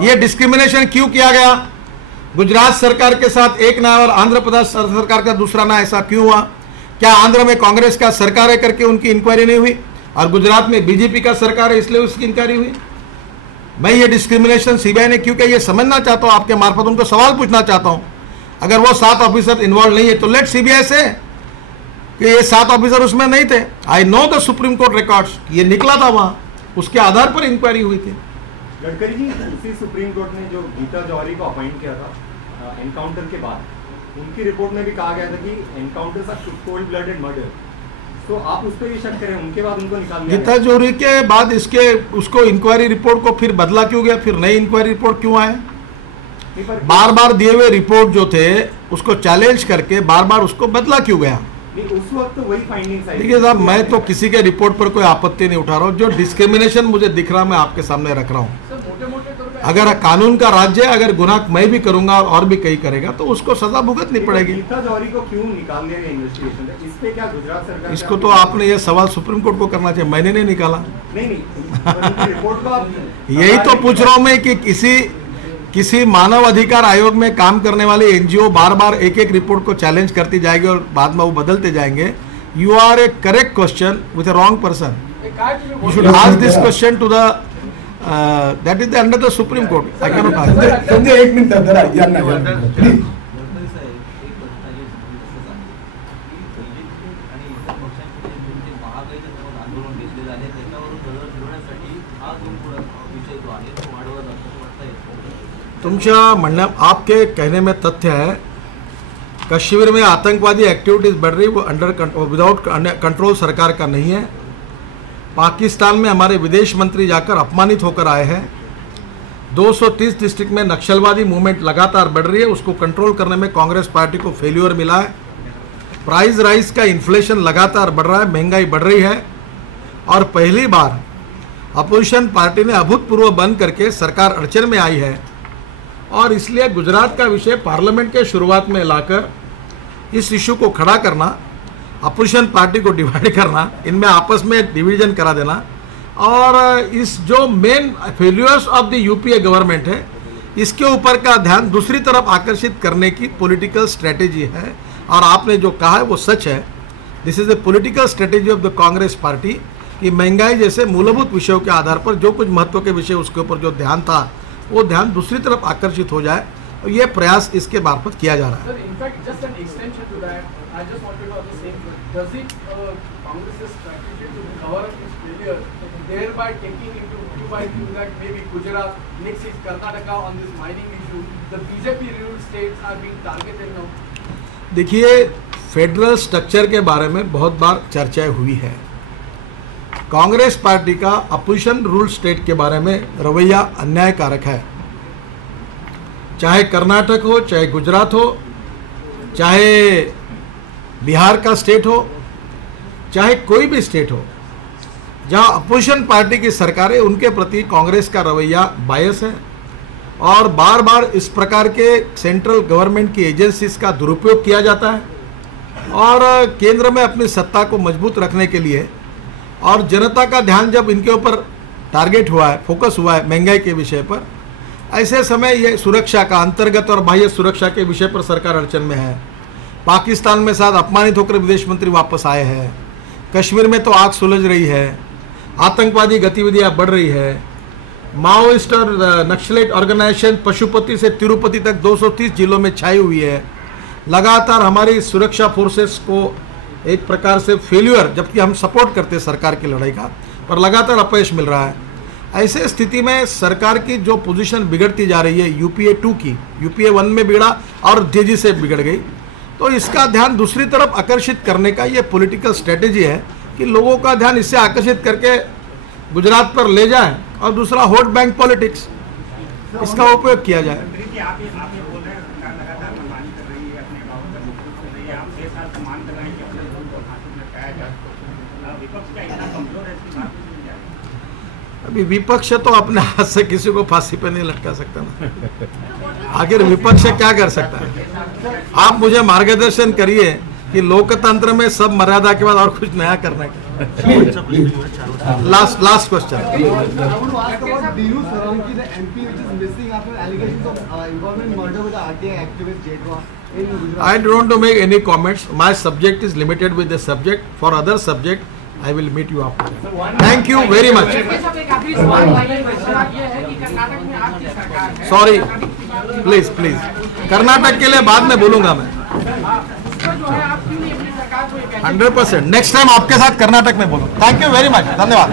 ये डिस्क्रिमिनेशन क्यों किया गया? गुजरात सरकार के साथ एक ना और आंध्र प्रदेश सरकार का दूसरा ना, ऐसा क्यों हुआ? क्या आंध्र में कांग्रेस का सरकार है करके उनकी इंक्वायरी नहीं हुई और गुजरात में बीजेपी का सरकार है इसलिए उसकी इंक्वायरी हुई? मैं ये डिस्क्रिमिनेशन सीबीआई ने क्यों किया ये समझना चाहता हूं, आपके मार्फत उनको सवाल पूछना चाहता हूं। अगर वो 7 ऑफिसर इन्वॉल्व नहीं है तो लेट सीबीआई से कि ये 7 ऑफिसर उसमें नहीं थे। I know the supreme court records, ये निकला था वहां, उसके आधार पर इंक्वायरी हुई थी। गडकरी जी, उसी सुप्रीम कोर्ट ने जो गीता जौहरी को अपॉइंट किया था एनकाउंटर के बाद, उनकी रिपोर्ट में भी कहा गया था कि encounters are cold blooded murder. तो आप उस पर भी शक करें, उनके बाद उनको निकाल दिया गीता जौहरी के बाद इसके उसको इंक्वायरी रिपोर्ट को फिर बदला क्यों गया? फिर नई इंक्वायरी रिपोर्ट क्यों आए? बार बार दिए हुए रिपोर्ट जो थे उसको चैलेंज करके बार बार उसको बदला क्यों गया? उस वक्त तो वही फाइंडिंग्स आई। देखिए साहब, मैं तो किसी के रिपोर्ट पर कोई आपत्ति नहीं उठा रहा हूँ। जो डिस्क्रिमिनेशन मुझे दिख रहा मैं आपके सामने रख रहा हूँ। अगर कानून का राज्य, अगर गुनाह मैं भी करूंगा और भी कहीं करेगा तो उसको सजा भुगतनी पड़ेगी। गीता जौहरी को क्यों निकाल दिया इन्वेस्टिगेशन से? इस पे क्या गुजरात सरकार? इसको तो आपने ये सवाल सुप्रीम कोर्ट को करना चाहिए, मैंने नहीं निकाला। नहीं रिपोर्ट को आप यही तो पूछ रहा हूँ मैं कि किसी मानव अधिकार आयोग में काम करने वाली एनजीओ बार बार एक एक रिपोर्ट को चैलेंज करती जाएगी और बाद में वो बदलते जाएंगे। You are a correct question with a wrong person. You should ask this question to the that is under the Supreme Court. I cannot answer. Sanjay, एक मिनट प्लीज। तुमच्या म्हणण्या आपके कहने में तथ्य है, कश्मीर में आतंकवादी एक्टिविटीज बढ़ रही, वो विदाउट कंट्रोल सरकार का नहीं है। पाकिस्तान में हमारे विदेश मंत्री जाकर अपमानित होकर आए हैं। 230 डिस्ट्रिक्ट में नक्सलवादी मूवमेंट लगातार बढ़ रही है, उसको कंट्रोल करने में कांग्रेस पार्टी को फेल्यूर मिला है। प्राइस राइस का इन्फ्लेशन लगातार बढ़ रहा है, महंगाई बढ़ रही है और पहली बार अपोजिशन पार्टी ने अभूतपूर्व बंद करके सरकार अड़चन में आई है और इसलिए गुजरात का विषय पार्लियामेंट के शुरुआत में लाकर इस इशू को खड़ा करना, अपोजिशन पार्टी को डिवाइड करना, इनमें आपस में डिवीजन करा देना और इस जो main failures of the UPA government है इसके ऊपर का ध्यान दूसरी तरफ आकर्षित करने की पॉलिटिकल स्ट्रेटेजी है। और आपने जो कहा है वो सच है। This is a political strategy of the Congress party कि महंगाई जैसे मूलभूत विषयों के आधार पर जो कुछ महत्व के विषय उसके ऊपर जो ध्यान था वो ध्यान दूसरी तरफ आकर्षित हो जाए और ये प्रयास इसके मार्फत किया जा रहा है। Does it Congress's strategy to cover up its failure, thereby taking into view by view that maybe Gujarat, next is Karnataka on this mining issue, the BJP-ruled states are being targeted now? देखिए, federal structure के बारे में बहुत बार चर्चा हुई है। Congress party का opposition rule state के बारे में रवैया अन्यायकारक है। चाहे कर्नाटक हो, चाहे गुजरात हो, चाहे बिहार का स्टेट हो, चाहे कोई भी स्टेट हो, जहां अपोजिशन पार्टी की सरकार है उनके प्रति कांग्रेस का रवैया बायस है और बार बार इस प्रकार के सेंट्रल गवर्नमेंट की एजेंसीज का दुरुपयोग किया जाता है और केंद्र में अपनी सत्ता को मजबूत रखने के लिए और जनता का ध्यान जब इनके ऊपर टारगेट हुआ है, फोकस हुआ है महंगाई के विषय पर, ऐसे समय ये सुरक्षा का अंतर्गत और बाह्य सुरक्षा के विषय पर सरकार अड़चन में है। पाकिस्तान में साथ अपमानित होकर विदेश मंत्री वापस आए हैं। कश्मीर में तो आग सुलझ रही है, आतंकवादी गतिविधियां बढ़ रही है। माओइस्ट और नक्सलाइट ऑर्गेनाइजेशन पशुपति से तिरुपति तक 230 जिलों में छाई हुई है। लगातार हमारी सुरक्षा फोर्सेस को एक प्रकार से फेल्यूर, जबकि हम सपोर्ट करते हैं सरकार की लड़ाई का, पर लगातार अपयश मिल रहा है। ऐसे स्थिति में सरकार की जो पोजीशन बिगड़ती जा रही है यूपीए 2 की, यूपीए 1 में बिगड़ा और तेजी से बिगड़ गई, तो इसका ध्यान दूसरी तरफ आकर्षित करने का ये पॉलिटिकल स्ट्रेटेजी है कि लोगों का ध्यान इससे आकर्षित करके गुजरात पर ले जाए और दूसरा वोट बैंक पॉलिटिक्स, इसका उपयोग किया जाए। अभी विपक्ष तो अपने हाथ से किसी को फांसी पे नहीं लटका सकता ना। आखिर विपक्ष क्या कर सकता है? आप मुझे मार्गदर्शन करिए कि लोकतंत्र में सब मर्यादा के बाद और कुछ नया करना है। Last question. I want to ask about Dinu Solanki, the MP which is missing after allegations of involvement in murder with the RTI activist Jetwa in Gujarat. I don't want to make any comments. My subject is limited with the subject. For other subject, I will meet you after. Thank you very much. Sorry, please. Karnataka के लिए बाद में बोलूंगा मैं। 100%। Next time आपके साथ कर्नाटक में बोलूँ। थैंक यू वेरी मच, धन्यवाद।